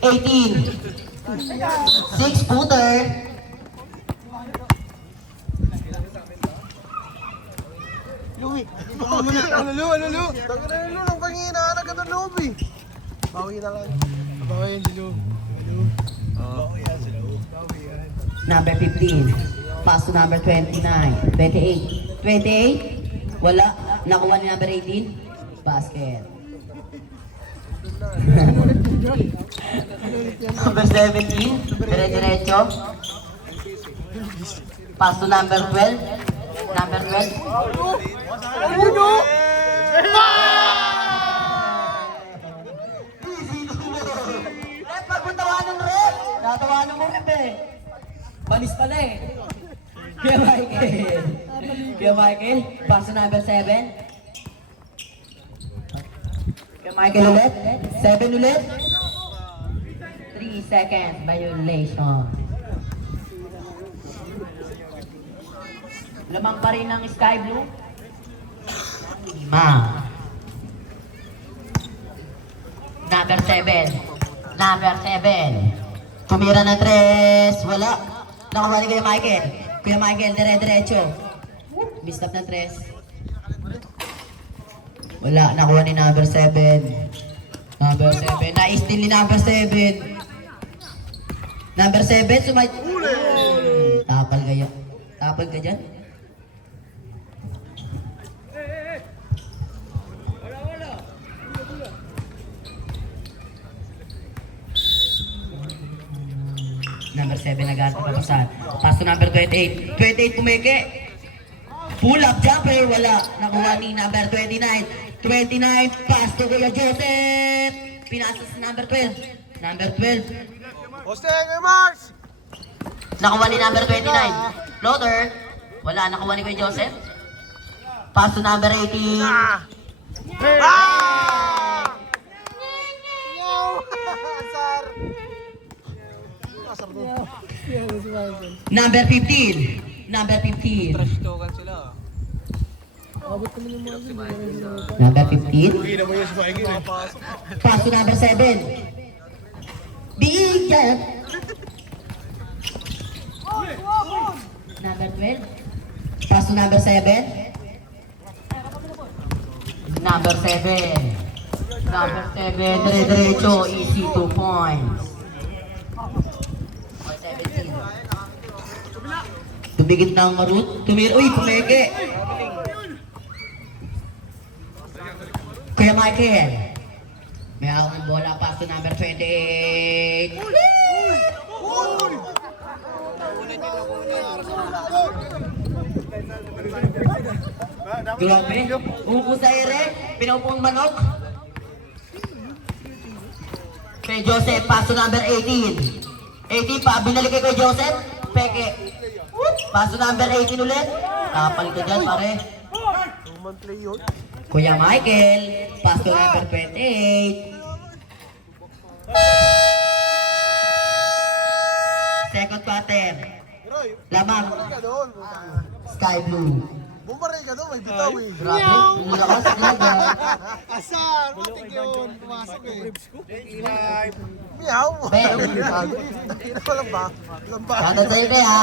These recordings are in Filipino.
18. 6-footer. Louie! Ano Lu? Tangin na Lu, nang panghinaan agad ang loob eh. Bawi na lang. Bawi yan si Lu. Bawi yan si Lu. Bawi yan. Number 15. Pass to number 29. 28. 28. Wala. Nakuha ni number 18. Basket. Number 17. Dire-diretso. Pass to number 12. Number 12. Ayun o! Rep, pagpuntawanan Rep! Natawanan mo Rep eh. Balis pala eh. Kuya Michael. Kuya Michael, pass to number 7. Kuya Michael ulit. 7 ulit. 3 seconds violation. Lamang pa rin ng sky blue. 5. Number 7. Number 7. Tumira ng 3. Wala. Nakuha ni Kuya Michael. Kuya Michael, dire-diretso. Mistap ng 3. Wala. Nakuha ni number 7. Number 7. Na-steal ni number 7. Number 7, sumay... Tapal kaya. Tapal ka dyan? Number 7 nag-arte pa pasan. Pass to number 28. 28 kumeke. Pull up jumper. Wala. Nakuha ni number 29. 29. Pass to Kuya Joseph. Pinasa sa number 12. Number 12. Hosteng, Mars! Nakuha ni number 29. Floater. Wala. Nakuha ni Kuya Joseph. Pass to number 18. Asar! Number 15. Number 15. Trash talkan sila. Number 15. Hindi na mo yung spike eh. Pass to number 7. Big jump. Number 12. Pass to number 7. Number 7. Number 7. Dire-diretso. Easy 2 points. Or 17. Tumigit na ang marut. Uy, pumeke. Kuya Michael. May hawak ng bola. Pass to number 28. Grabe. Umupo sa ere. Pinaupong manok. Kay Joseph. Pass to number 18. 18 pa. Binalik kay Joseph. Peke. Pass to number 18 ulit. Kapal ka dyan pare. Human play yun. Kuya Michael, pass to number 28. Second quarter. Lamang. Sky blue. Bumaray ka doon, may bitaw eh. Grabe, ang lakas talaga. Asar! Matik yun. Pumasok eh. Meow! Be. Takina ko lang ba? Shoutout sa'yo, Be, ha?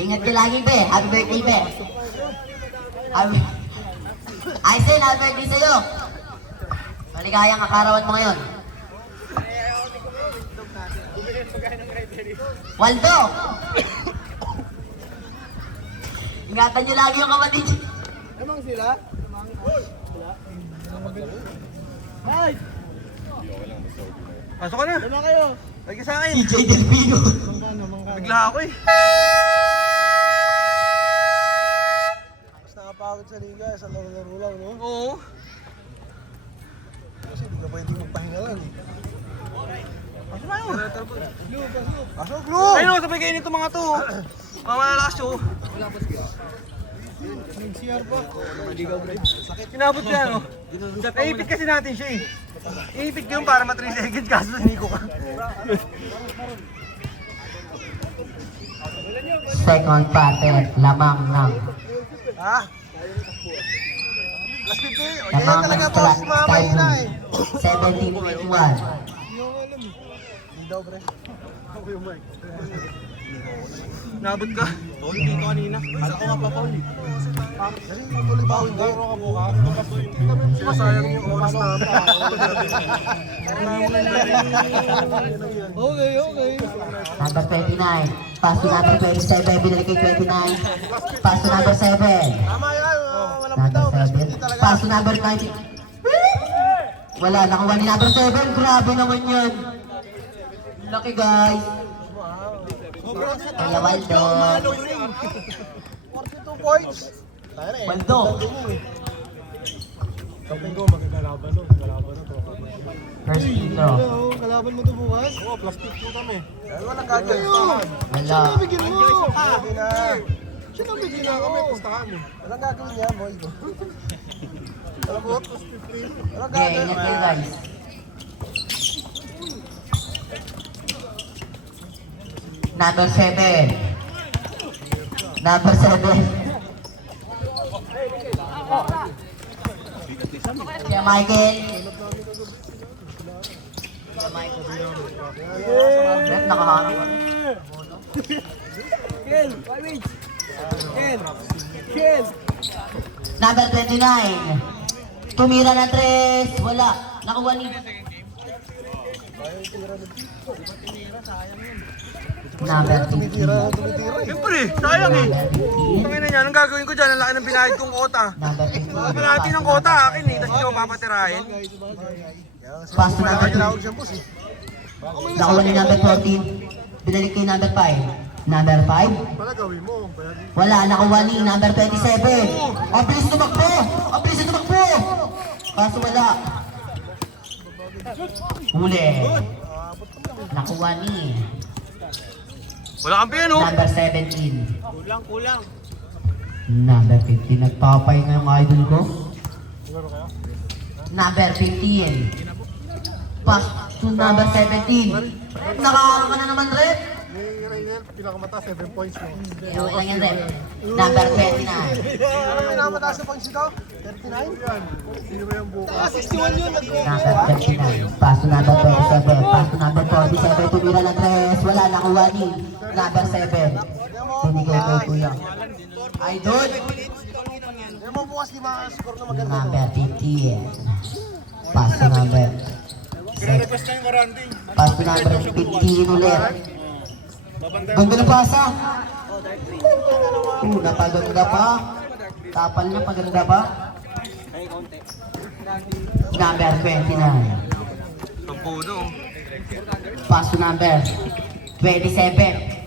Ingat ka lagi, Be. Happy birthday, Be. Aisen, happy birthday sa'yo. Maligayang kakarawan mo ngayon. Waldo! Ingatan niyo lagi yung kapatid. Emang sila? Ay! Pasok ka na! Emang kayo! Lagi sa akin! CJ Delpino. Bigla ako eh! Mas nakapagod sa liga, sa laro-laro lang, no? Oo! Kasi hindi ka pwede magpahinga lang eh. Pasok na yun! Pasok, Lu! Ayun, sabay kayo nito mga to! Mga malalakas yun! Nag-CR pa. Sakit. Kinabot ka, no? Naipit kasi natin siya eh. Iipit ko yun para ma 3 seconds kaso hindi ko ka. Second quarter, lamang ng Ha? Last 50. O, yan talaga boss. Mamahina eh. 17-21. Yung alam eh. Hindi daw, pre. Ako yung mic. Nabot ka. Paul, dito kanina. Alam ko nga pa, Paul. Kasi tuloy ba hindi? Masayang yung oras namin. Okay, okay. Number 29. Pass to number 27. Binalik kay 29. Pass to number 7. Tama yan. Walang Number bitaw. Last 7. 50 talaga. Pass to number 90. Wala, nakuha ni number 7. Grabe naman yan. Laki guys. Kaya Waldo. 42 points. Tayo na eh. Waldo. Kapag ko, magkakalaban no. Kalaban no to. First intro. Kalaban mo to bukas? Oo, plastic po kami. Walang gagawin. Wala. Bigyan mo! Hindi na. Siya na bigyan na kami. Pustahan eh. Walang gagawin niya, boy ko. Alam mo, plus 15. Walang Okay, gagawin. ingat kayo guys. Number 7. Number 7. Kuya Michael. Kuya Michael. Rep, nakaharap. Number 29. Tumira ng 3. Wala. Nakuha ni... Number 15. Tumitira eh. Siyempre, sayang eh. Number 15. Tangina niya, anong gagawin ko dyan? Ang laki ng pinahid kong kota. Number 15. Kalahati ng kota akin eh. Tapos ikaw papatirahin. Pass to number 2. Tinawag siya, boss eh. Nakuha ni number 14. Binalik kay number 5. Number 5. Wala gawin mo. Wala, nakuha ni number 27. Ang bilis tumakbo! Ang bilis tumakbo! Kaso wala. Huli. Nakuha ni Wala kang piano. number 17. Kulang. Number 15. Nagpapay nga yung idol ko. Number 15. Pass to number 17. Nakakaka ka na naman, Red. Ni Raynel, pinakamata, 7 points mo. Okay lang yan, Red. Number 29. Ano pinamataas sa points ito? 39? Yan. Zero yung bukas. 61 yun. Number 29. Pass to number 27. Pass to number 47. Tumira ng 3. Wala, nakuha ni number 7. Binigay kay Kuya. Idol. Yan mo bukas 5 score na maganda. Number 15. Pass to number. Pass to number 15 ulit. Ganda na pasa. Napaganda pa. Tapal niya, paganda pa. Number 29. Ang puno. Pass to number 27.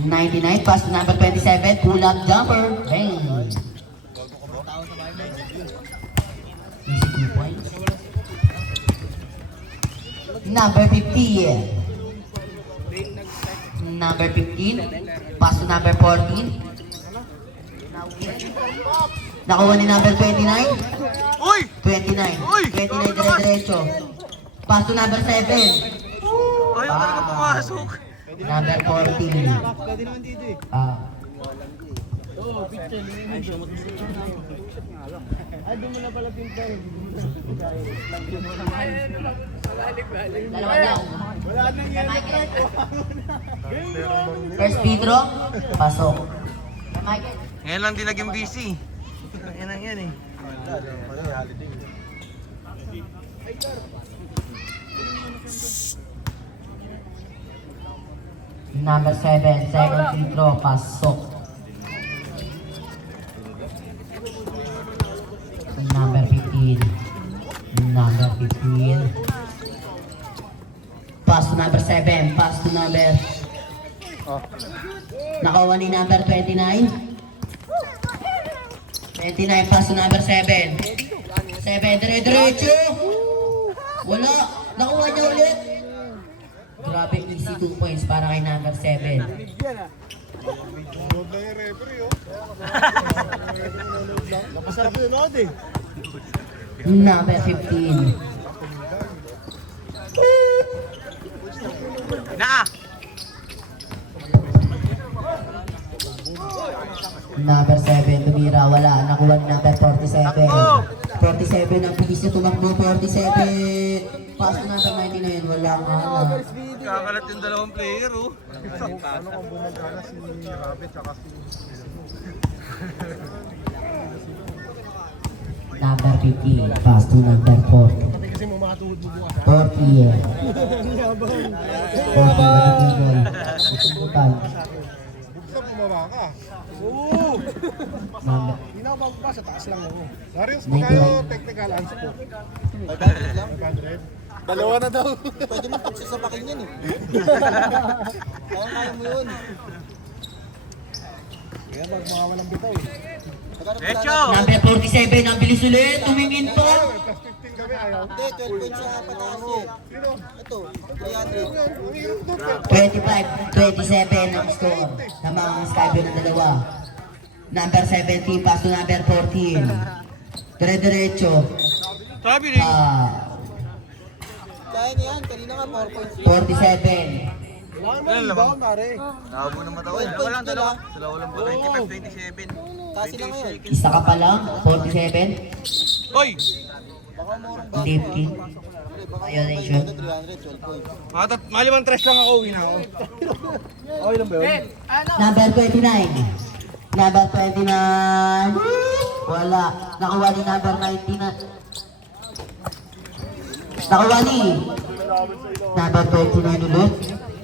99, pass to number 27. Pull up jumper. Bang. Easy 2 points. Number 50. Number 15. Pass to number 14. Nakuha ni number 29. Uy! 29. Uy! 29 dire-diretso. Pass to number 7. Ayaw talaga pumasok. Number 14. Ah. Dalawa daw. First free throw. Pasok. Michael. Ngayon lang din naging busy. Yan ang yan eh. Number 7, second free throw, pasok. Number 15. Number 15. Pass to number 7, pass to number... Nakawa ni number 29. 29, pass to number 7. 7, dire-diretso! Wala, nakuha niya ulit. Grabe, easy 2 points para kay number 7. Huwag lang yung referee, oh. Napasarap yun ako, eh. Number 15. Na! Number 7, tumira, wala. Nakuha ni number 47. 47 ang bilis niya tumakbo, 47. Pass to number 99, wala nga na. Kakalat yung dalawang player, oh. Ano kung bumagana si Rabbit tsaka si... Number 50, pass to number 40. Pati kasi mo makatuhod mo bukas ha? 40, yeah. Yabang. 40, magiging goal. Total. Buksan bumaba ka. Oo! Number. Hindi na ako bababa, sa taas lang ako. Darius, magkano technical answer po? 500 lang. 500? Dalawa na daw. Pwede mo pagsasabakin yan eh. Kaya mo yun. Kaya mga walang bitaw eh. Echo! Number 47, ang bilis ulit. Tumingin to. Plus 15 kami, ayaw. Hindi, 12 points sa pataas eh. Sino? Ito, 300. Ang hirap doon. 25, 27 ang score. Ng mga Sky Blue na dalawa. Number 17, pass to number 14. Dire-diretso. Sabi rin. Kaya niyan, kanina nga 4 points. 47. Wala naman, rebound, pare. Nakabo ng mata ko. Dalawa lang, dalawa. Dalawa lang po. 25-27. Kasi lang ngayon. Isa ka pa lang, 47. Hoy! Baka morong bago. 50. Violation. 300, 12 points. Malimang tres lang ako, uwi na ako. Okay lang ba yun? Number 29. Number 29. Wala. Nakuha ni number 99. Nakuha ni number 29 ulit.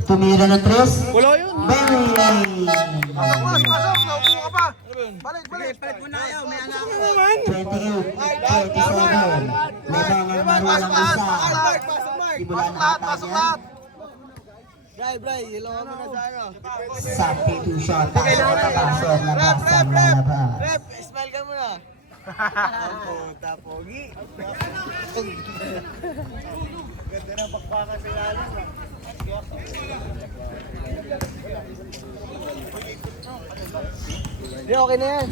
Tumira ng 3. Wala yun. Bang! Pasok, naupo ka pa. Ano ba yun? Balik. Palit mo na ayaw, may anak. 28, 27. Limang ang marulang isa. Simula na ata yan. Bray, ilong mo na sa ano. Substitution. Tayo papasok. Labas ang lalabas. Rep, smile ka muna. Ang puta, pogi. Ganda na bakbakan sa ilalim. Hindi, okay na yan.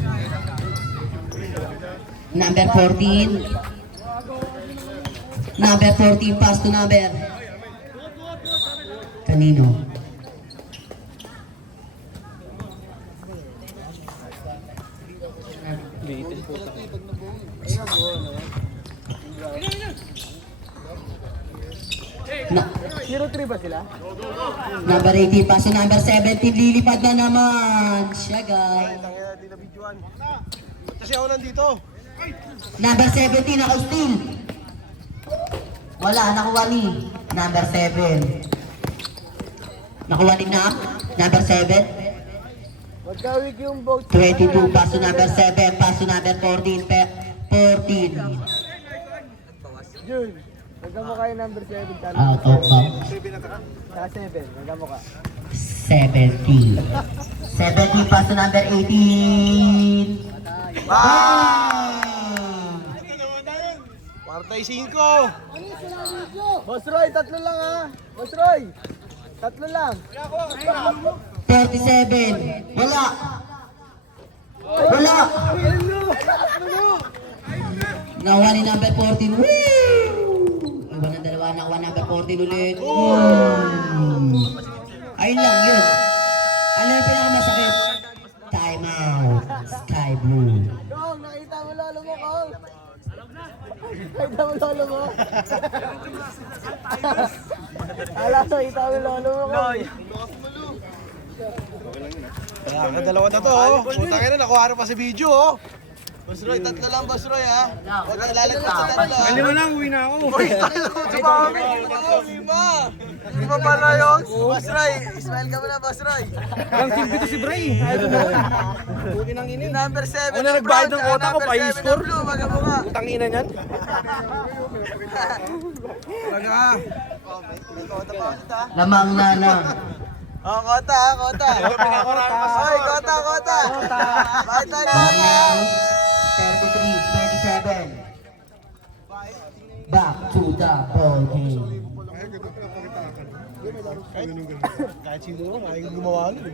Number 14. Number 14, pass to number. Kanino? Na, 0-3 ba sila? number 18, pass to number 17. Lilipad na naman. Siya, guys. Tangina, di na videoan. Kasi ako nandito. Number 17, naka-steal. Wala, nakuha ni number 7. Nakuha ni number 7. Magkawig yung boat. 22, pass to number 7, pass to number 14. 14. Jun, magkamo kayo number 7. Out of bounds. Sa 7, magkamo ka. 70. 70, pass to number 18. Bang! Partay 5. Boss Roy, tatlo lang ha. Boss Roy, tatlo lang. 37. Wala. Wala. Nakuha ni number 14. Woo! Iba ng dalawa, nakuha number 14 ulit. Ayun lang yun. Ano yung pinakamasakit? Time out. Sky Blue. Kong, nakita mo lolo mo, Kong. Nakita mo lolo mo. Ala, nakita mo lolo mo, Kong. Dalawa na to, oh. Putang ina, nakuha na pa sa video, oh. Boss Roy, tatlo lang, Boss Roy, ha? Huwag kang lalagpas sa tatlo, ha? Hindi mo lang, uwi na ako. Lima pala yun. Boss Roy, smile ka muna, Boss Roy. Ang team dito si Bray. Yung number 7 Ano na nagbayad ng quota ko, pa-i-score? Magabuka. Utang ina niyan. May kota pa ulit, ha? Lamang na lang. Oh, kota, ha? Kota. Hoy, kota. Bakit tayo Lamang kota? na lang. 33, 27. Back to the ball game. Kahit sino naman, ayaw gumawa nun.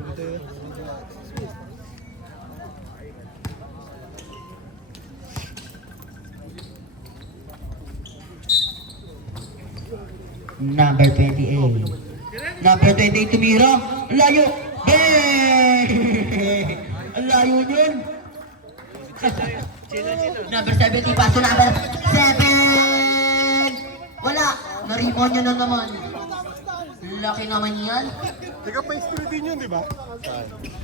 Number 28. Number 28 tumira. Ang layo. Bang! Ang layo. Union. Number 70, pass to number 7. Wala. Na-rebound nyo na naman. Laki naman yan. Teka pa history din yun, di ba?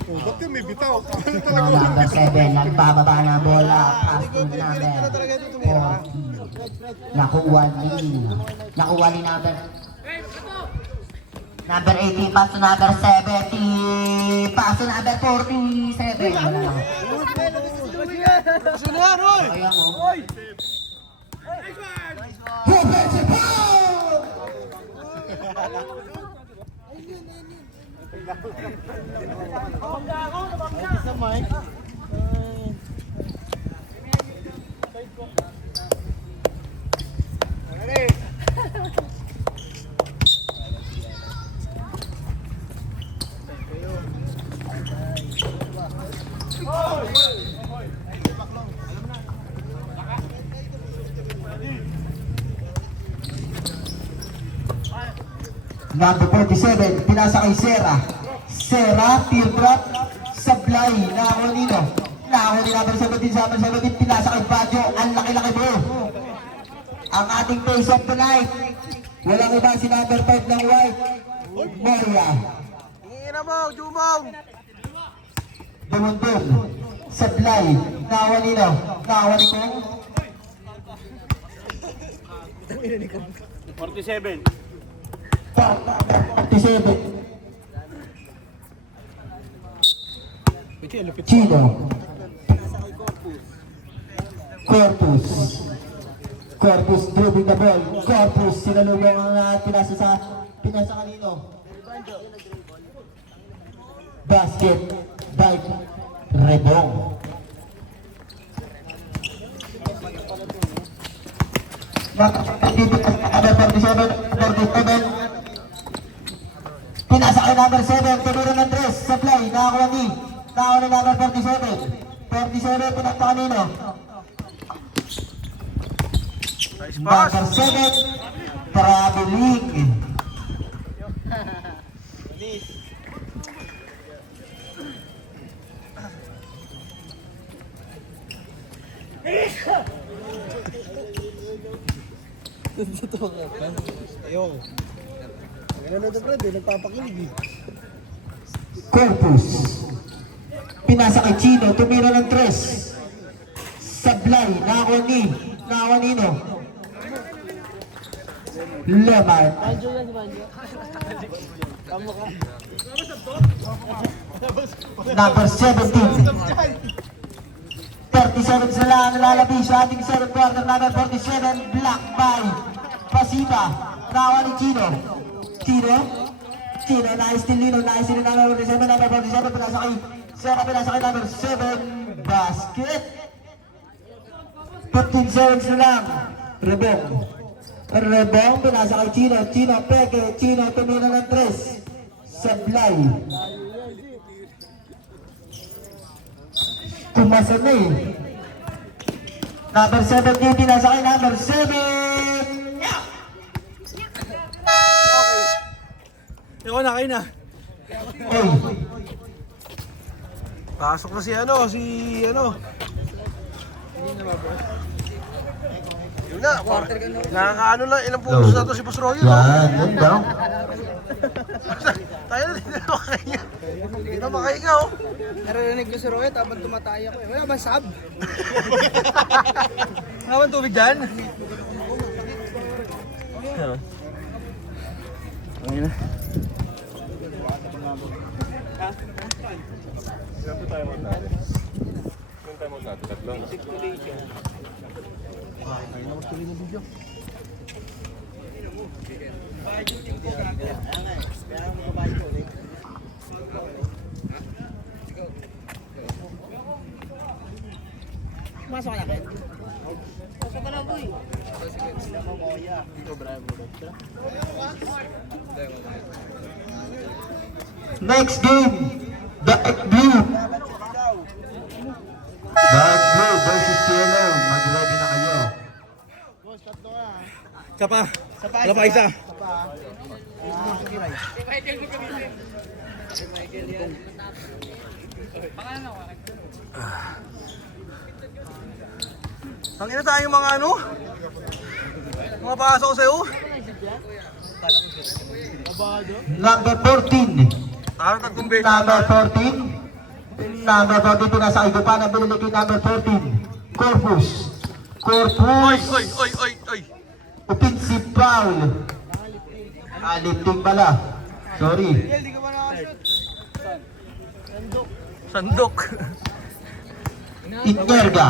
Oh, ba't yun may bitaw? Number 7, nagbababa ng bola. Pass to number 40. Nakuha ni number 80, pass to number 70. Pass to number 47. Wala lang. Gusto na yan, oy! Kaya mo. Offensive foul! Number 47, pinasa kay Sera. Sera, teardrop, sablay, nako nino. Nako ni number 17, pinasa kay Baggio. Ang laki-laki mo. Ang ating face of the night. Walang iba si number 5 ng white. Moria. Tingin mo, Jumong! Dumundun. Sablay, nako nino. Nako ni Kong. 47. 47. Chino. Corpus dribbling the ball. Corpus sinalubong ang pinasa kanino. Basket by Rebong. Number 47. Pinasa kay number 7, tumiro ng 3, supply, nakakuha ni number 47. 47, pinakta kanino? Nice pass! Number 7, traveling. Ayaw. Ano na Brad, nagpapakilig eh. Corpus. Pinasa kay Chino, tumiro ng 3. Sablay, nakakuha nino? Lemar. Number 17. 37 sila ang nalalabi sa ating 7th quarter. Number 47, Black by Pasiba. Nakakuha ni Chino, nice din Lino, nice din number 47, number 47, pinasa kay Sera, pinasa kay number 7, basket. 15 seconds na lang. Rebong, pinasa kay Chino, peke, Chino, tumino ng 3. Sablay. Kumasa na eh. Number 17, pinasa kay number 7. Ikaw na, kayo na. Oy, Pasok na si ano. Yun na, nakakaano lang, ilang puntos na to si Boss Royo. yan daw. Tayo na, hindi na makaya. Hindi na makahinga, oh. Narinig ko si Roy, habang tumatay ako eh. Wala bang sab? Wala bang tubig dyan? Masok ka na, Ken? Pasok ka na, boy. Next game, Dark Blue. Dark Blue versus Yellow. Mag-ready na kayo. Sapa. Wala pa isa. Tangina tayo mga ano? Mga pasok sa'yo? Number 14. Parang tatlong beses. Number 14. Number 14 pinasakay ko pa na binili kay number 14. Corpus. Oy, Corpus. oy, oy, oy, oy. Offensive foul. Lifting pala. Sorry. Sandok. Inyerga.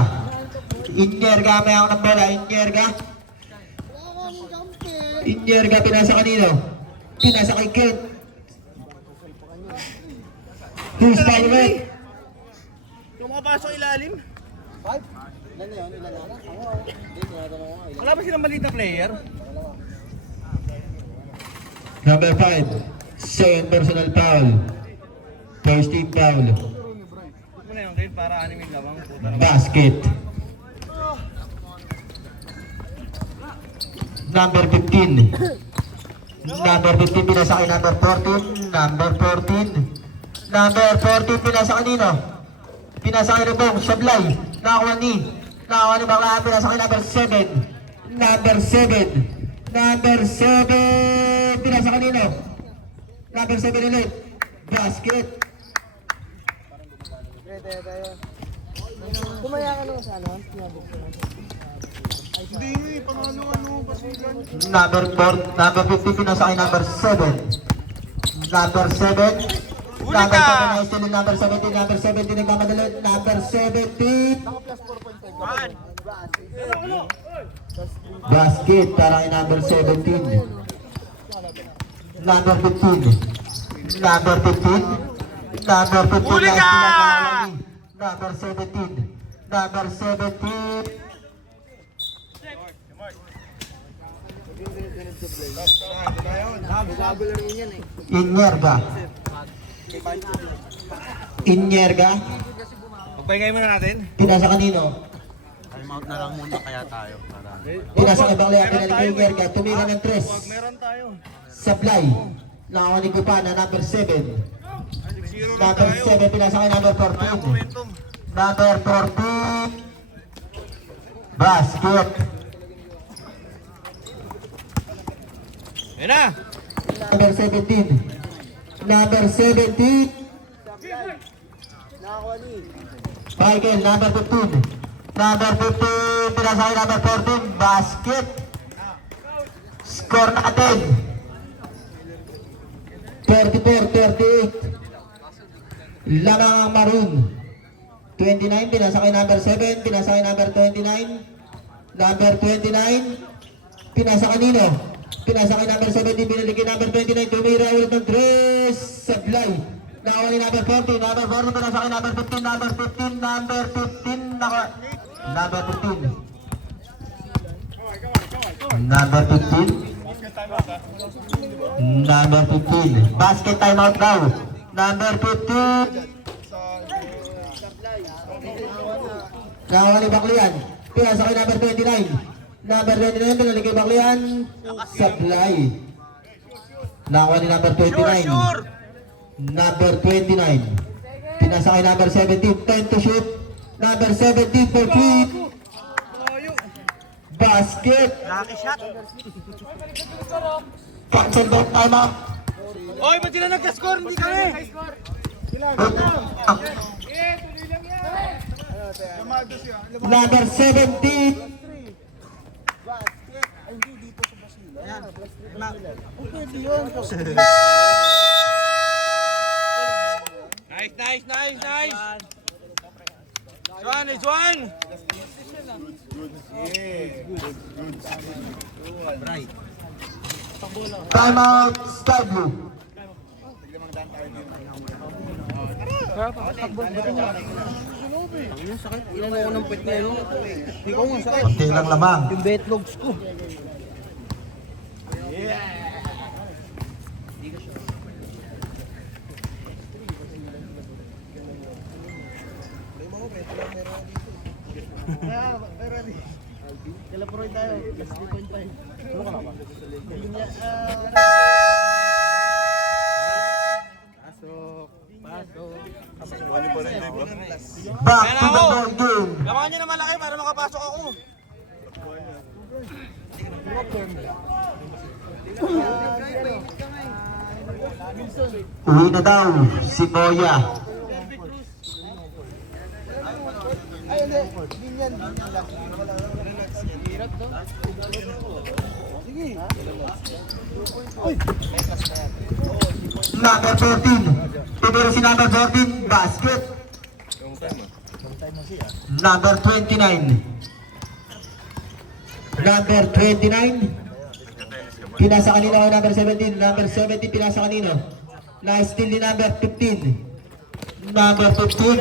Inyerga may ako ng bola. Inyerga. Inyerga pinasa kanino? Pinasa kay Kent. Who's by the way? Yung makapasok ilalim. Wala ba silang maliit na player? Number 5. Second personal foul. First team foul. Huwag mo na yung rin para animin lamang. Puta na. Basket. Number 15. Number 15 pinasa kay number 14. Number 14. Number 14 pinasa kanino? Pinasa kay Rebong. Sablay. Nakakuha ni Baklaan. Pinasa kay number 7. Number 7. Number 7. Pinasa kanino? Number 7 ulit. Basket. Kumaya ka nung sa ano? Hindi nga eh, pang ano, pasigan. Number 4, number 50 pinasa kay number 7. Number 7. Number 7 na still number 17. Number 17 nagmamadali. Number 17. Basket para kay number 17. Number 15. Number 15. Number 15. Huli ka! Number 17. Number 17. Inyerga. Inyerga. Pagpahingay muna natin. Pinasa kanino? Time out na lang muna kaya tayo. Pinasa kay Baklaya. Pinalik kay Inyerga. Tumira ng 3. Meron tayo. Sablay. Nakakani ko pa na number 7. 6-0 na Number tayo. 7. Pinasa kay number Ayaw 14. momentum. Number 14. Basket. Yan na. Number 17. Number 17. Michael, number 15. Number 15. Pinasa kay number 14. Basket. Score natin. 34-38. Lamang ang Maroon. 29. Pinasa kay number 7. Pinasa kay number 29. Number 29. Pinasa kanino? Pinasa kay number 17, binalik kay number 29, tumira ulit ng 3, sablay. Nakawa ni number 40, number 40, pinasa kay number 15, number 15, number 15, number 15. Number 15. Number 15. Basket timeout daw. Number 15. Nakawa ni Baklian. Pinasa kay number 29. Number 29, pinalik kay Baklian. Supply. Nakawa ni number 29. Sure. Number 29. Pinasa kay number 17. 10 to shoot. Number 17 for 3. Basket. Lucky shot. Cancel down timeout. Oy, ba't sila nagka-score? Hindi kami. Number 17. Nice, nice, nice, nice. Juan, it's Juan. Timeout. Sky Blue. Ilan ako ng puwet na yun? Konti lang lamang. Yung betlogs ko. Kalaproy tayo, plus 3.5. Pasok. Back to the ball game. Gawa nyo na malaki para makapasok ako. Uwi na daw si Boya. Ay, hindi. Linyan lang. Hirap, no? Sige. Number 14. Tinuro si number 14. Basket. Number 29. Number 29. Pinasa kanina kay number 17. Number 17 pinasa kanino. Na-steal ni number 15. Number 15.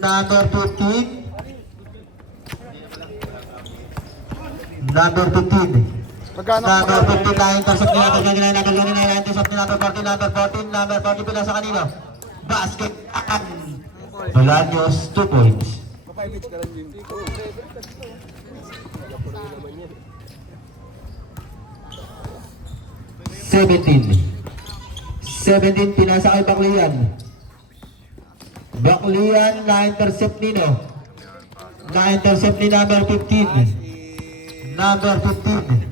Number 15. Number 15. Number 15 na intercept ni number 29. Number 29 na intercept ni number 14. Number 14. Number 14 pinasa kanino. Basket. Bolaños 2 points. 17 pinasa kay Baklian. Baklian na-intercept nino. Na-intercept ni number 15. Number 15.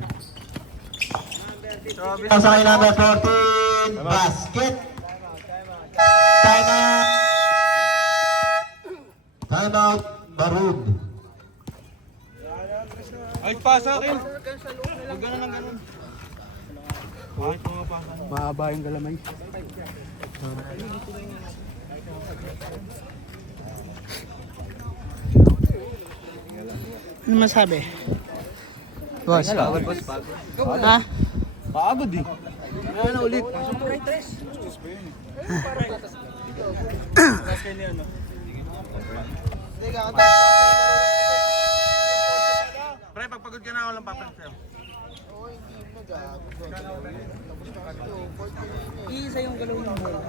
Pinasa kay number 14. Basket. Time out. Time out. Barud. Ay, pa sa akin. Huwag ganun lang ganun. Bakit mga pa? Mahaba yung galamay. Ano masabi? Boss. Ha? Pagod eh. Ano na ulit? Pre, pagpagod ka na ako lang papan sa'yo. Iisa yung galaw ng bola.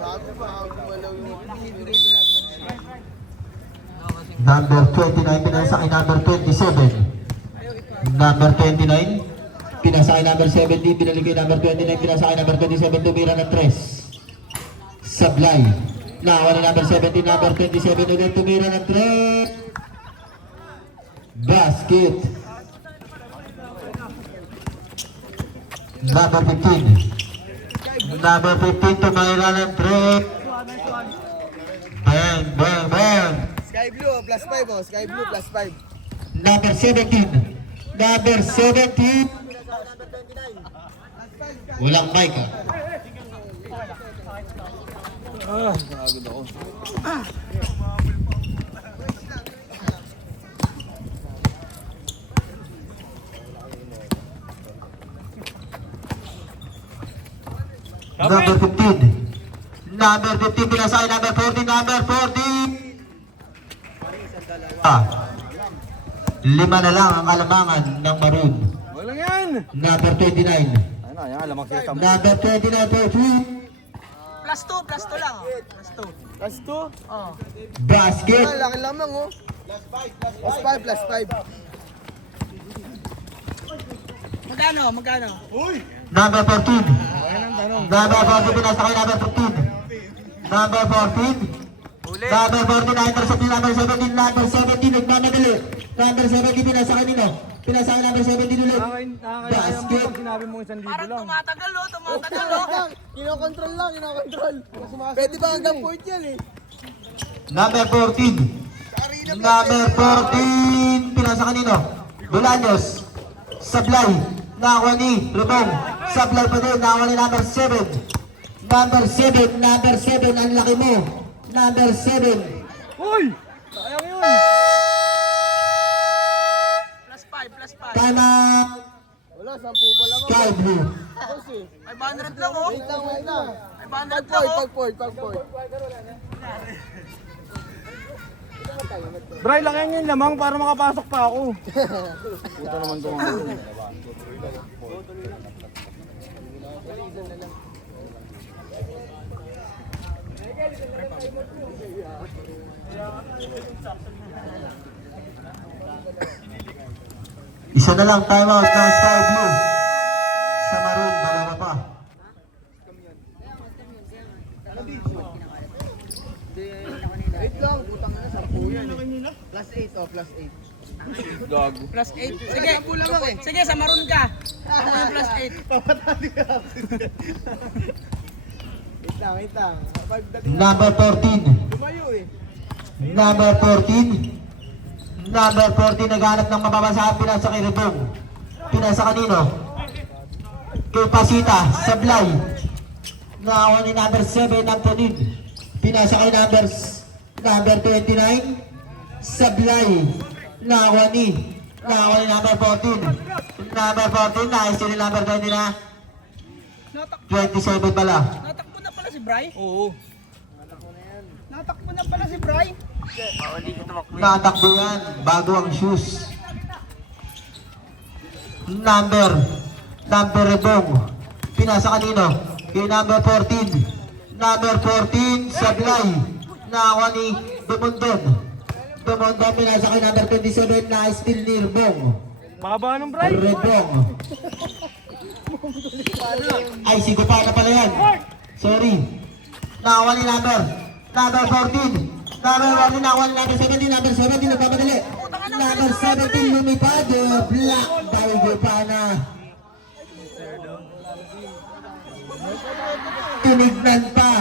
Number 29 pinasa kay number 27. Number 29 pinasa kay number 17, binalik kay number 29, pinasa kay number 27, tumira ng 3. Sablay. Nakawa ni number 17, number 27 ulit tumira ng 3. Basket. Number 15. Number 15 tumira ng 3. Bang, bang, bang. Sky Blue, plus 5 oh. Sky Blue, plus 5. Number 17. Number 17. Walang mic ah. Pagod ako. Number 15. Number 15 pinasa kay number 14. Number 14. Lima na lang ang kalamangan ng Maroon. Wala yan. Number 29. Ano, yan, alam siya sa Number 29 for 3. Plus 2 lang. Plus 2. Plus 2? Oh. Basket. Ah, laki lamang oh. Plus 5, plus 5. Magkano? Number 14. Number 14 pinasa kay number 15. Number 14. Number 49 intercept ni number 17. Number 17 nagmamadali. Number 17 pinasa kanino. Pinasa kay number 17 ulit. Basket. Parang tumatagal oh. Kinokontrol lang, kinokontrol. Pwede ba hanggang point yan eh? Number 14. Number 14. Pinasa kanino. Bolaños. Sablay. Nakakuha ni Lubong. Sablay pa din. Nakakuha ni number 7. Number 7. Number 7. Ang laki mo. Number 7. Uy! Sayang yun! Plus 5. Time out. Wala, 10 pa lang ako. Sky Blue. Kasi, 500 lang oh. wait lang. 500 lang oh. Pag point. Bray, laki yung lamang para makapasok pa ako. Puta naman ito mga ito. Isa na lang time out ng Sky Blue. Sa Maroon, dalawa pa. Wait lang, putang na, 10 yan. plus 8. Gago. Plus 8. Sige, sige, sa maroon ka. Ako yung plus 8. Papatali ka. Wait lang. Pagdating Number 14. lumayo eh. Number 14. Number 14 naghanap ng mababasahan. Pinasa kay Rebong. Pinasa kanino? Kay Pasita. Sablay. Nakakuha ni number 7 ng Punin. Pinasa kay number 29. Sablay. Nakakuha ni number 14. Number 14. Nais ni number 20 na. 27 pala. Natakbo na pala si Bry. Oo. Natakbo na pala si Bry. Natakbo yan, bago ang shoes. Number Rebong. Pinasa kanino? Kay number 14. Number 14, Sablay. Nakakuha ni Dumondon. Dumondon, pinasa kay number 27 na still ni Rebong. Baba ng Bry. Rebong. Ay, si Gupana pala yan. Sorry. Nakakuha ni number 14. Number 14, nakakuha ni number 17. Number 17, nagpapadali. Number 17, lumipad. Black by Gupana. Tinignan pa.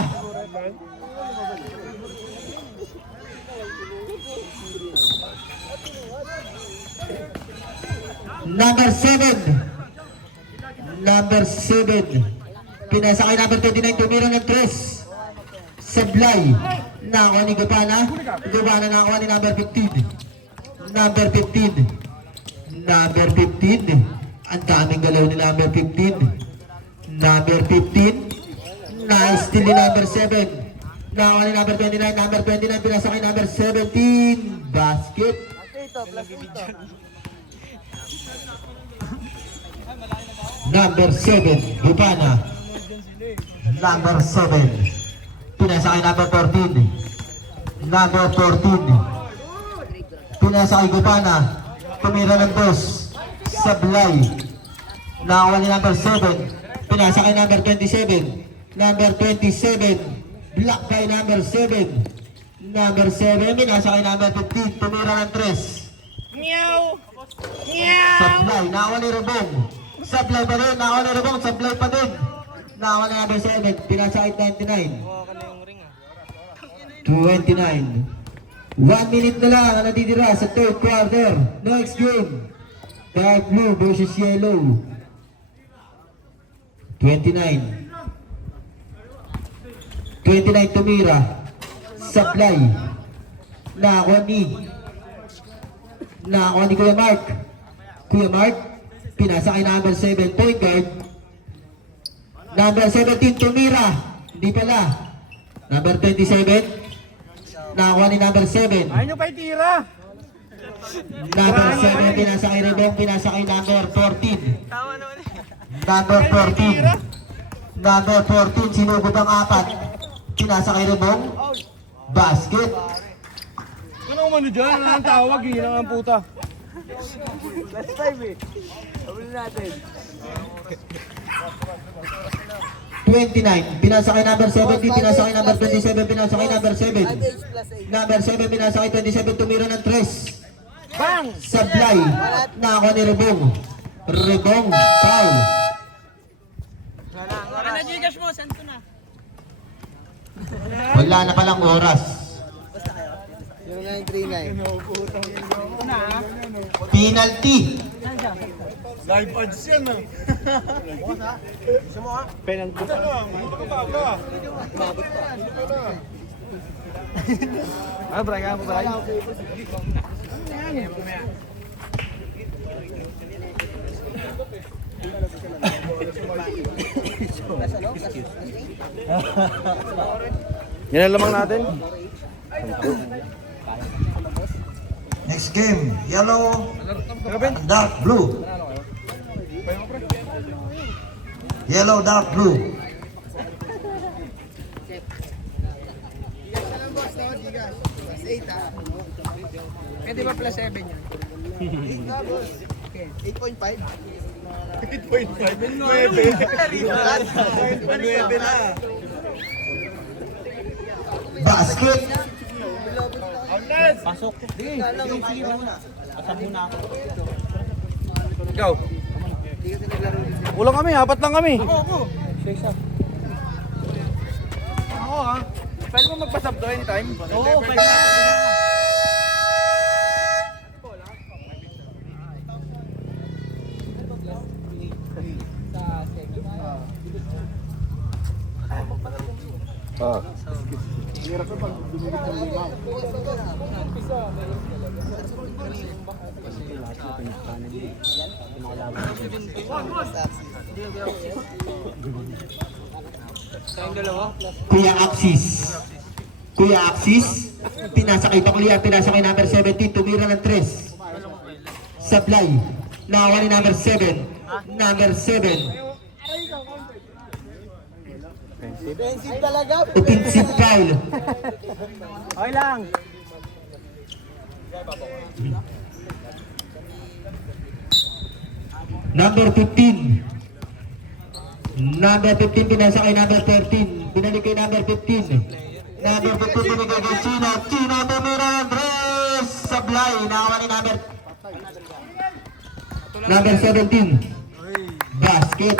Number 7. Number 7. Pinasa kay number 29, tumira ng 3. Sablay. Nakakuha ni Gupana. Gupana nakakuha ni number 15. Number 15. Number 15. Ang daming galaw ni number 15. Number 15. Nice steal ni number 7. Nakakuha ni number 29. Number 29 pinasa kay number 17. Basket. Number 7, Gupana. Number 7. Pinasa kay number 14. Number 14. Pinasa kay Gupana. Tumira ng 2. Sablay. Nakakuha ni number 7. Pinasa kay number 27. Number 27. Block by number 7. Number 7. Pinasa kay number 15. Tumira ng 3. Sablay. Nakakuha ni Rebong. Sablay pa rin, nakakuha ni Rebong, sablay pa din. Nakakuha ni number 7, pinasa kay 29. 29. 1 minute na lang ang natitira sa third quarter. Next game, dark blue versus yellow. 29. 29 tumira. Sablay. Nakakuha ni Kuya Mark. Kuya Mark. Pinasa kay number 7, point guard. Number 17, tumira. Hindi pala. Number 27. Nakakuha ni number 7. Ayaw nyo pa itira. Number 7, pinasa kay Rebong. Pinasa kay number 14. Number 14. Number 14, sinugod ang 4. Pinasa kay Rebong. Basket. Ano umano dyan? Ano ang tawag? Hilang ang puta. Last time eh. Uli natin. 29. Pinasa kay number 17. Pinasa kay number 27. Pinasa kay number 7. Plus 8. Number 7, pinasa kay 27. Tumira ng 3. Bang! Sablay. Nakakuha ni Rebong. Rebong. Foul. Ano Gcash mo? Saan ko na? Wala na palang oras. Yung 939. Ito na ha? Penalty. Live ads yan ah. Penalty. Ah, braga mo ba? Yan ang lamang natin. Next game, yellow and dark blue. Yellow, dark blue. Pwede ba plus 7 yan? 8.5. 8.5. 9 na. Basket. Pasok. Sige, sige muna. Pasok muna ako. Ikaw. Kulang kami, apat lang kami. Ako. Ako ha. Pwede mo magpasab to anytime? Oo, pwede na. Kuya Axis. Kuya Axis. Pinasakay pa kuya. Pinasakay number 17. Tumira ng 3. Sablay. Nakawa ni number 7. Number 7. Offensive talaga. Offensive foul. Okay lang. Number 15. Number 15 pinasakay number 13. Binalik kay number 15. Number 15 binigay kay Chino. Chino tumira ng 3. Sablay. Nakawa ni number 17. Basket.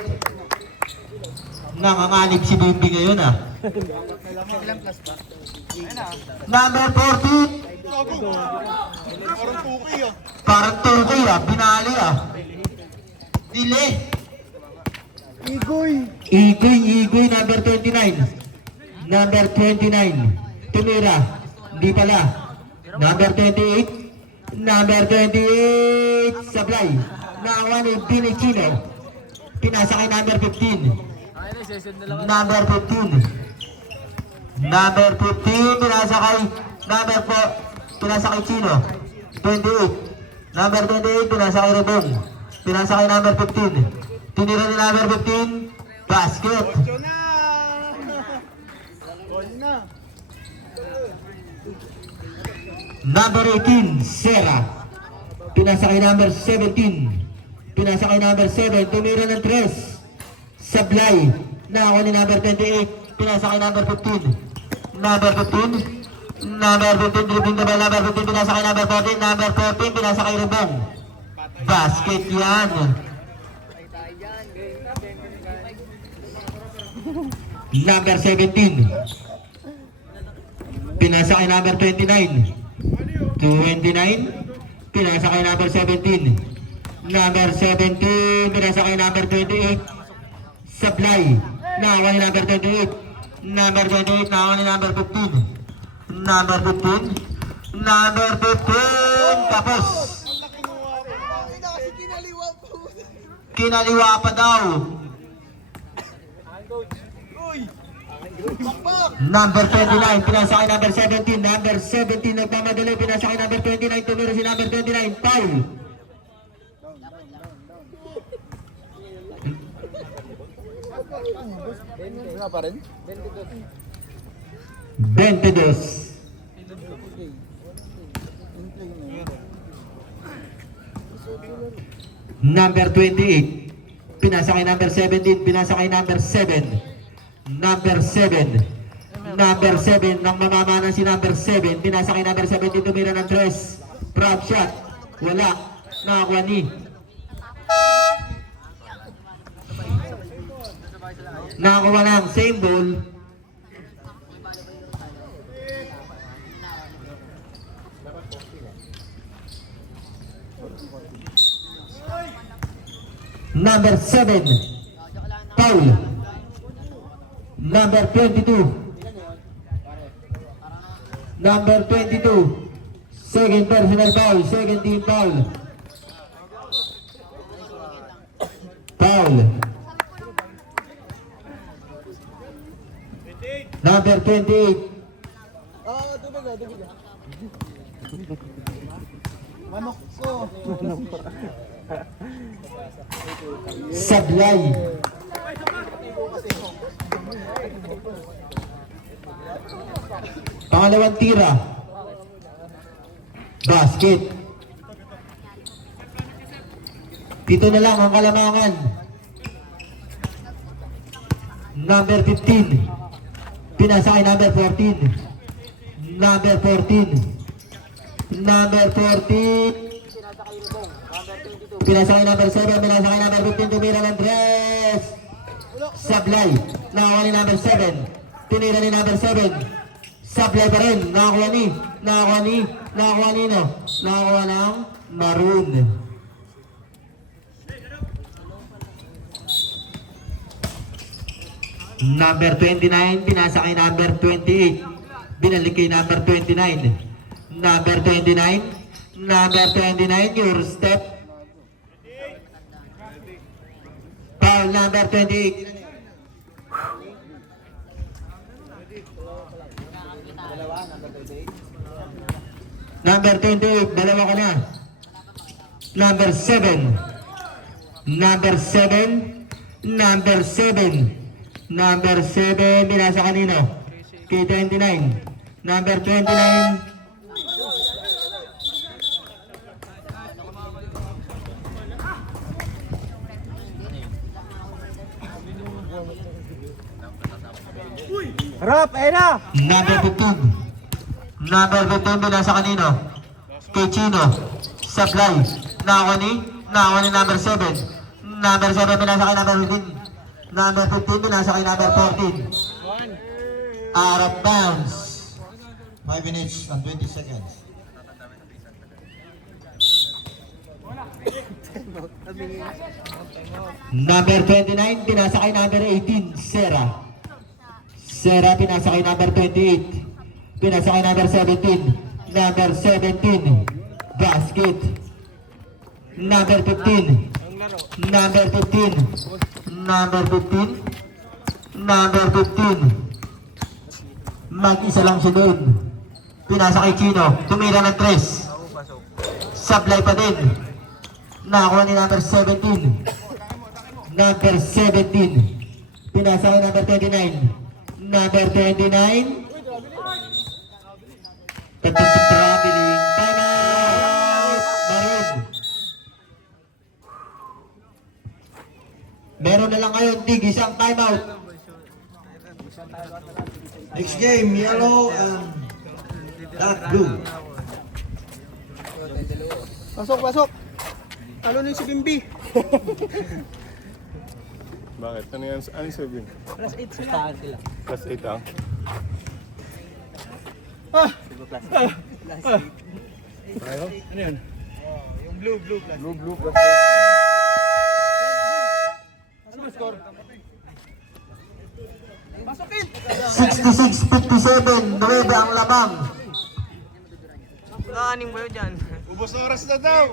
Nanganganib si Bimbi ngayon ah. Number 14. Parang tukoy ah. Binali ah. Dili. Igoy number 29. Number 29. Tumira. Di pala. Number 28. Number 28. Sablay. Nakawa ni Binichino. Pinasakay number 15. Number 15. Number 15. Pinasakay number 4. Pinasakay Chino. 28. Number 28. Pinasakay Rebong. Pinasakay number 15. Tinira ni number 15. Basket. Number 18. Sera. Pinasakay number 17. Pinasakay number 7. Tumira ng 3. Sablay. Nakakuha ni number 28. Pinasakay number 15. Number 15. Number 15. Dribbling the ball. Number 15. Pinasakay number 14. Number 14. Pinasakay Rebong. Basket yan. Number 17. Pinasakay number 29. 29. Pinasakay number 17. Number 17. Pinasakay number 28. Sablay. Nakakuha ni number 28. Number 28. Nakakuha ni number 15. Number 15. Number 15. Tapos. Kinaliwa pa daw. Number 29, pinasakay number 17. Number 17, nagmamadali, pinasakay number 29. Tumira si number 29, foul. Wala pa rin? 22. Number 28, pinasakay number 17. Pinasakay number 7. Number 7. Number 7. Nang mamamanan si number 7. Pinasakay number 17. Tumira ng 3. Prop shot. Wala. Nakakuha ni. Nakakuha ng same ball. Number 7. Foul. Number 22. Number 22. Second personal foul. Second team foul. Foul. Number 28. Manok ko. Sablay. Pangalawang tira. Basket. Pito na lang ang kalamangan. Number 15. Pinasakay number 14. Number 14. Number 14. Pinasakay number 7. Pinasakay number 15. Tumira ng dress. Sablay. Nakakuha ni number 7. Tinira ni number 7. Sablay pa rin. Nakakuha ni no. Nakakuha ng maroon. Number 29, pinasa kay number 28. Binalik kay number 29. Number 29, your step. Foul number 28. Number 28, dalawa ka na. Number 7. Number 7. Number 7. Number 7, binasa kanino? Kay 29. Number 29. Harap, ayun na! Number 15. Number 15, binasa kanino? Kay Chino. Sablay. Nakakuha ni number 7. Number 7, binasa kay number 15. Number 15, binasa kay number 14. Out of bounds. 5 minutes and 20 seconds. Number 29, pinasa kay number 18, Sera. Sera, pinasa kay number 28. Pinasa kay number 17. Number 17, basket. Number 15. Number 15. Number 15. Number 15. Mag-isa lang siya doon. Pinasa kay Chino. Tumira ng 3. Sablay pa din. Nakakuha ni number 17. Number 17. Pinasa kay number 29. Number 29. Tatlong traveling. Time out! Maroon. Meron na lang kayo tig isang time out. Next game, yellow and dark blue. Pasok, pasok. Ano na yung si Bimbi? Bakit? Ano yan? Ano yung sabihin? Plus 8 sila. Plus 8 ah? Tayo? Ano yan? Yung blue plus. Blue plus 8. Ano ba score? 66-57. 9 ang lamang. Nakaning ba yun dyan? Ubos na oras na daw!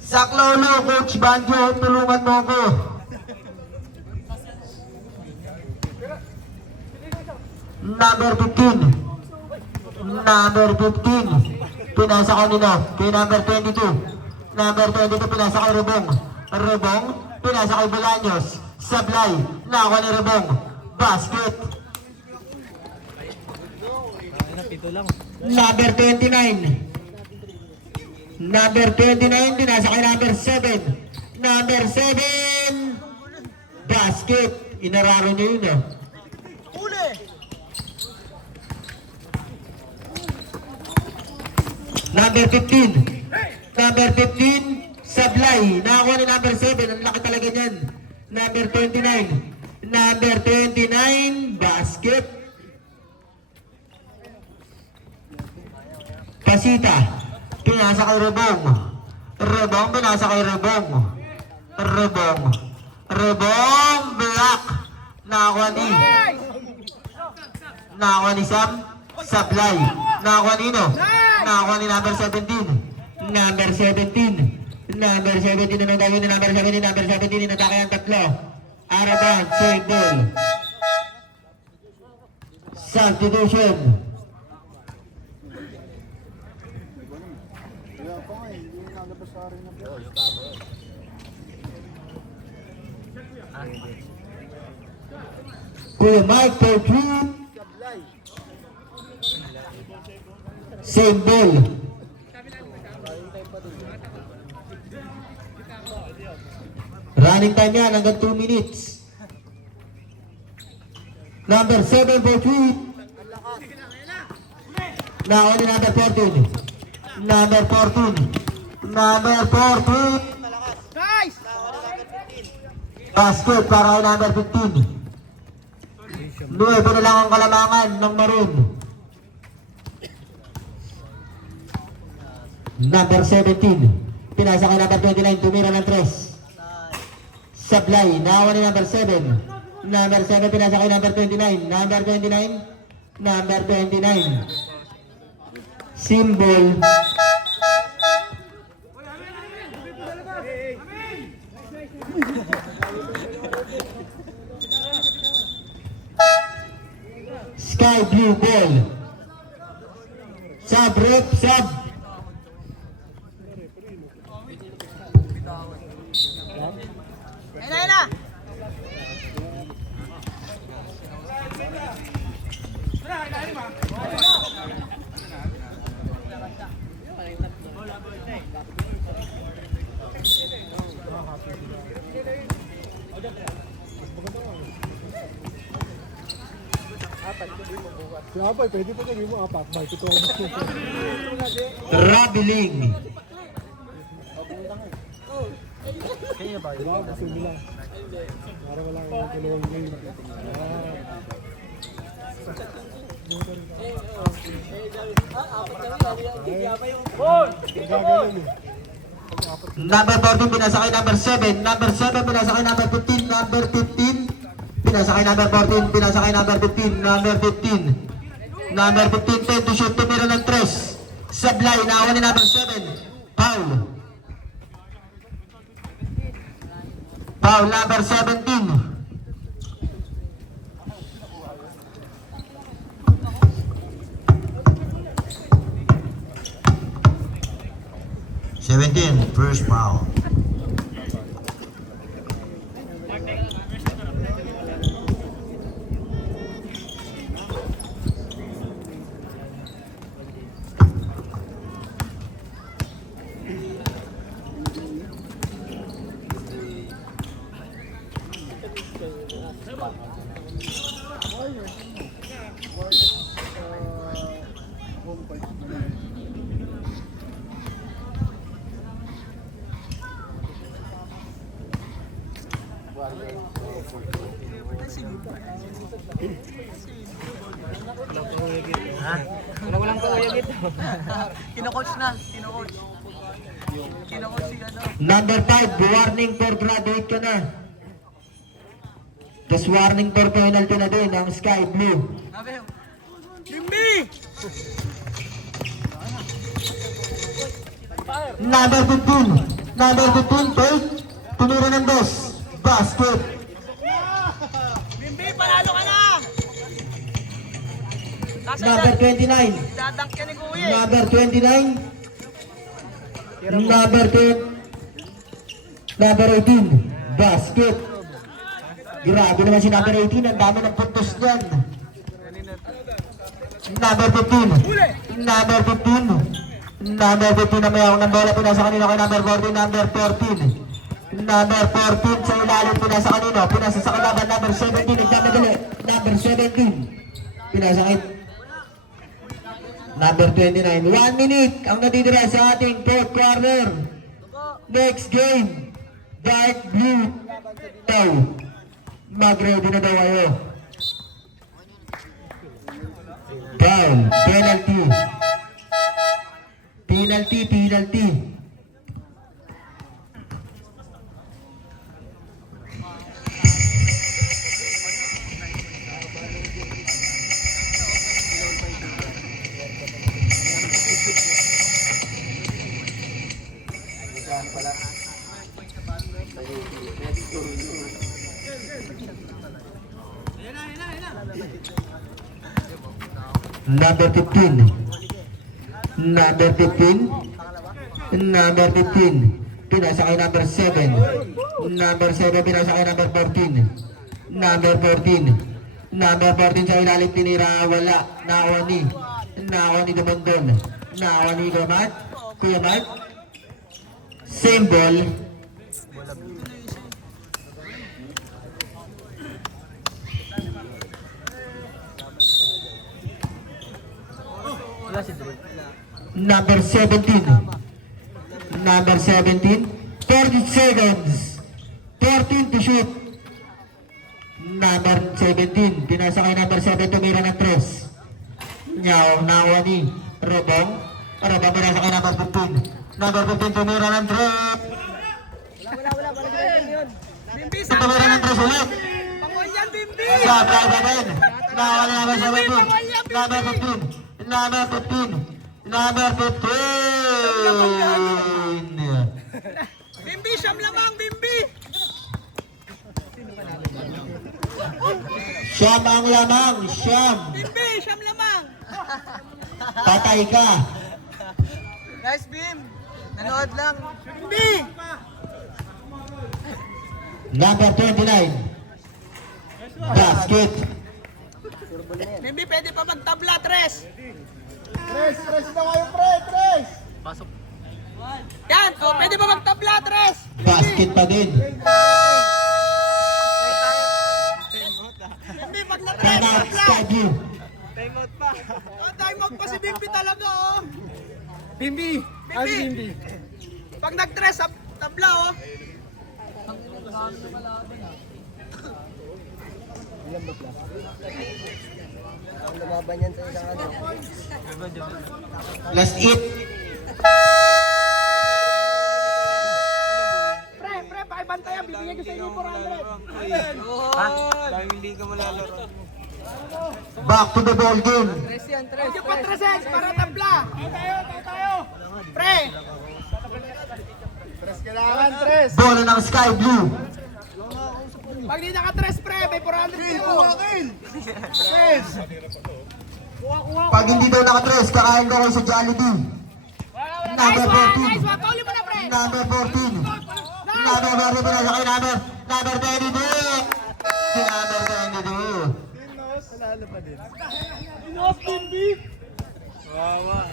Saklolo, Coach Banjo, tulungan mo ako. Number 15. Number 15. Pinasa ko nila. Kay number 22. Number 22, pinasa kay Rebong. Rebong, pinasa kay Bolaños. Sablay, nakakuha ni Rebong. Basket. Number 29. Number 29, pinasa kay number 7. Number 7. Basket. Inararo niyo yun ah. Number 15. Number 15, Sablay. Nakakuha ni number 7. Ang laki talaga niyan. Number 29. Number 29, basket. Pasita. Pinasa kay Rebong. Rebong, pinasa kay Rebong. Rebong. Rebong, black. Nakakuha ni Sam. Sablay. Nakakuha ni no? Nakakuha ni number 17. Number 17. Number 17 na gagawin ni number 17. Number 17 inatake ang tatlo. Araban, save ball. Substitution. Kuya Mike for 3. Same ball. Running time yan hanggang 2 minutes. Number 7 for 3. Nakuha ni number 14. Number 14. Number 14. Basket para kay number 15. 9 na lang ang kalamangan ng Maroon. Number 17. Pinasa kay number 29. Tumira ng 3. Sablay. Nakuha ni number 7. Number 7 pinasa kay number 29. Number 29. Number 29. Symbol. Sky blue ball. Sub rep sub. Ayun na! Kaya boy, pwede po sabihin mo apat. Bay, totoo mo. Rabiling. Diba? Gusto mo lang. Para wala kang dalawang game. Gagaling eh. Number 14 pinasa kay number 7. Number 7 pinasa kay number 15. Number 15 pinasa kay number 14. Pinasa kay number 15. Number 15. Number 15 10 to shoot. Tumira ng 3. Sablay. Nakuha ni number 7. Foul. Foul number 17. First foul. Kino-coach na. Kino-coach. Kino-coach si ano. Number 5, warning for graduate ka na. Tapos warning for penalty na din ang Sky Blue. Sabi mo. Jimmy! Number 15. Number 15, take. Tumira ng 2. Basket. Jimmy, panalo ka na! Number 29. Dadank ka ni Kuya. Number 29. Number 10. Number 18. Basket. Grabe naman si number 18. Ang dami ng puntos dyan. Number 15. Number 15. Number 15 na may ako ng bola. Pinasa kanina kay number 14. Number 14. Number 14 sa ilalim. Pinasa kanino. Pinasa sa kalaban. Number 17. Nagdamadali. Number 17. Pinasa kay number 29. 1 minute ang natitira sa ating 4th quarter. Next game. Dark blue. Daw. Mag-ready na daw kayo. Foul. Penalty. Penalty. Penalty. Number 15. Number 15. Number 15. Pinasa kay number 7. Number 7 pinasa kay number 14. Number 14. Number 14 sa ilalim tinira. Wala. Nakawa ni Dumondon. Nakawa ni Gamat. Kuya Mat. Symbol. Wala si Drew. Number 17. Number 17. 30 seconds. 14 to shoot. Number 17. Pinasa kay number 7. Tumira ng 3. Nyaw. Nakuha ni Robong. Robong pinasa kay number 15. Number 15. Tumira ng 3. Tumira ng 3 ulit. Sa private end. Nakuha ni number 17. Number 15. Number 15. Number 15. Bimbi, siyam lamang, Bimbi! Siyam ang lamang. Siyam. Bimbi, siyam lamang! Patay ka. Nice, Bim! Nanood lang. Bimbi! Number 29. Basket. Bimbi, pwede pa magtabla, Tres! Tres na kayo, Tres! Yan! O, pwede pa magtabla, Tres! Basket pa din. Bimbi, pag na-tres, Time out. tabla! Sky Blue. Oh, time out pa si Bimbi talaga, oh! Bimbi! Bimbi! Pag nag-tres, tabla, oh! Ang lumaban yan sa isang ano. Last hit. Pre, pakibantayan, bibigyan ko sa inyo 400. Dahil hindi ka malalaro. Back to the ball game. Medyo pa 3 para tabla. Tayo. Pre, Tres kailangan, Tres! Bola ng Sky Blue. pag di naka-tres, pre, may 400 kayo. Tres! Pag hindi daw nakatres, kakain ko kayo sa Jollibee. Number 14. Nice one. Pauli mo na, pre. Number 14. Number 14. Pinasa kay number 22. Si number 22. Wawa.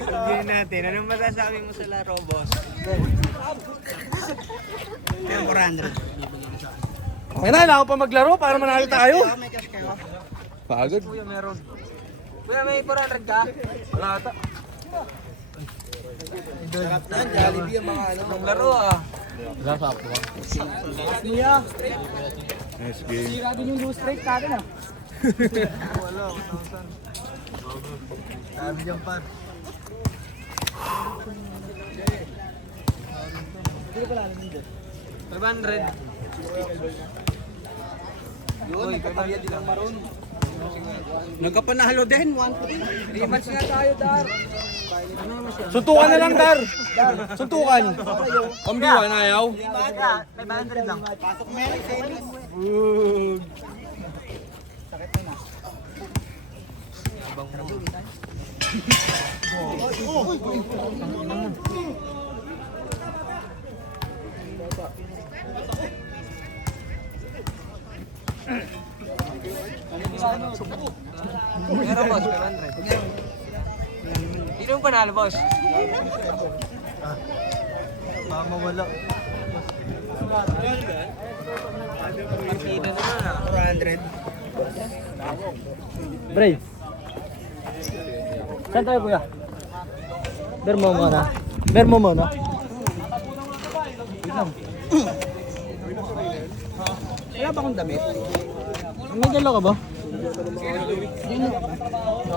Sabihin natin, anong masasabi mo sa laro, boss? Yung 400. Okay na, kailangan pa maglaro para manalo tayo. Pagod. Kuya, meron. Kuya, may 400 ka? Wala ata. Jollibee ang mga ano. Ang laro, ah. Nice game. Sira din yung loose straight natin, ah. Sabi dyan, Pat. Nagkapanalo din, 3 months nga tayo, Dar. Suntukan na lang, Dar. Suntukan. Pambiwa na ayaw. 500 lang. Meron, boss, 500. Sino yung panalo, boss? Mama wala. Partida naman, ah. 400. Bray. Saan tayo, kuya? Bermo muna. Bermo muna. Wala ba akong damit? May dala ka ba?